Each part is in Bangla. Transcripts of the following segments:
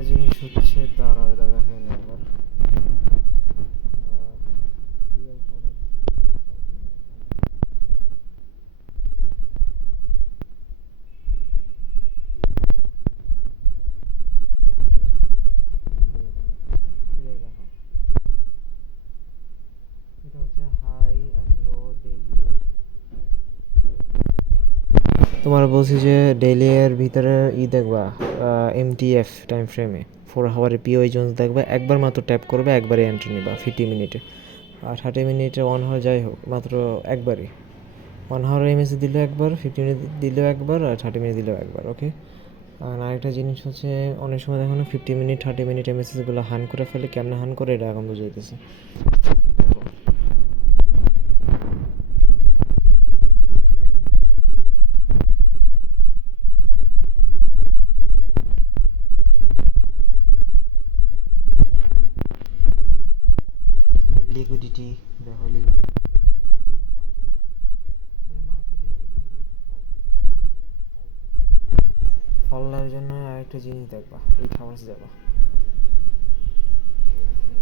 আরেকটা জিনিস হচ্ছে দাঁড়াও দেখাই না আবার এটা হচ্ছে হাই অ্যান্ড লো ডেইলি। তোমার বলছি যে ডেইলি এর ভিতরে দেখবা এমটিএফ টাইম ফ্রেমে 4 আওয়ারে পিওই জোনস দেখবা, একবার মাত্র ট্যাপ করবে, একবারে এন্ট্রি নিবা 50 মিনিটে। আর 30 মিনিটে 1 আওয়ার যাই হোক, মাত্র একবারই 1 আওয়ার এমএসি দিলেও একবার, 50 মিনিট দিলেও একবার, আর 30 মিনিট দিলেও একবার। ওকে। আর আরেকটা জিনিস হচ্ছে, অনেক সময় দেখো না 50 মিনিট 30 মিনিট এমএসিগুলো হান করে ফেলে, কেমনে হান করে এটা এখন বুঝাইতেছে। লিকুইডিটি দেখো, ফলার জন্য আরেকটা জিনিস দেখবা, 8 আওয়ার্স যাবা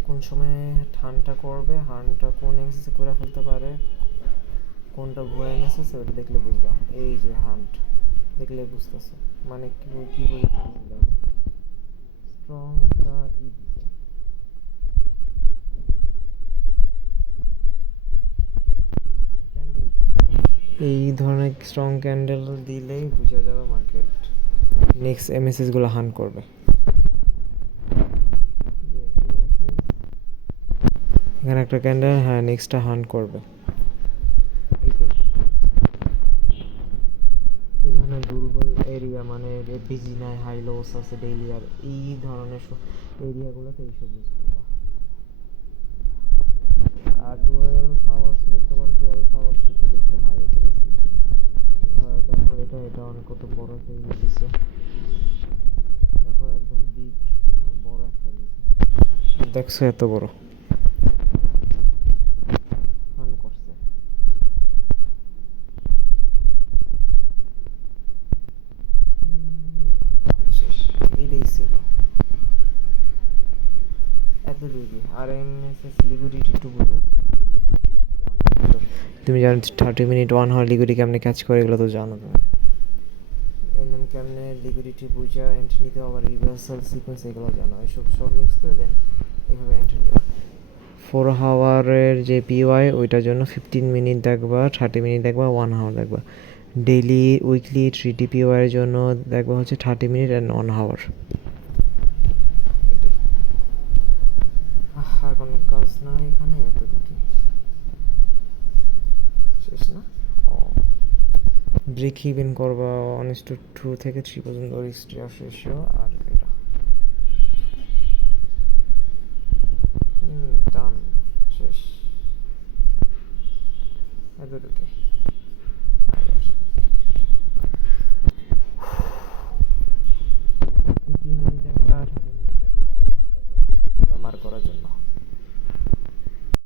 কোন সময় ঠান্ডা করবে, হানটা কোন এমএসএসে করে ফেলতে পারে, কোনটা ভুয়া এমএসএস ওটা দেখলে বুঝবা। এই যে হান্ট দেখলে বুঝতেছো, মানে কি কি বুঝতেছি স্ট্রং একটা দিছে। এই ধরনের স্ট্রং ক্যান্ডেল দিলেই বোঝা যাবে মার্কেট নেক্সট এমএসএস গুলো হান করবে। এখানে একটা ক্যান্ডেল, হ্যাঁ নেক্সটটা হান করবে। এই ধরনের দুর্বল এরিয়া মানে বিজি নাই, হাই লস আছে ডেইলি, আর এই ধরনের এরিয়াগুলোতে এইসব ইউজ করবা। আর 12 আওয়ার্স দেখতে পারো, 12 আওয়ার্স থেকে বেশি হাই হতে গেছে। দেখো এটা অনেক কত বড় একটা ইয়ে দিছে, দেখো একদম বিগ বড় একটা দিছে, দেখছো এত বড় ফান করছে। এইটাই ছিল এতটুকু। আর এমএসএস লিকুইডিটি একটু বুঝে তুমি জানো 30 মিনিট 1 আওয়ার লিকুইডিটি কেমনে কাজ করে, এগুলো তো জানো তুমি। এমন কেমনে লিকুইডিটি বুঝা এন্ট্রি নিতে, আবার রিভার্সাল সিকোয়েন্স এগুলো জানো, এসব সব মিক্স করে দেন এইভাবে এন্ট্রি নিবা। 4 আওয়ারের যে পিওয়াই ওইটার জন্য 15 মিনিট দেখবা, 30 মিনিট দেখবা, 1 আওয়ার দেখবা। ডেইলি উইকলি 3টি পিওয়াই এর জন্য দেখবা হচ্ছে 30 মিনিট অ্যান্ড 1 আওয়ার। আর কোনো কাজ না এখানে, এতটুকু শেষ না। ও ব্রেক ইভেন করবা 1:2 থেকে 3 পর্যন্ত রিস্ক রেশিও, আর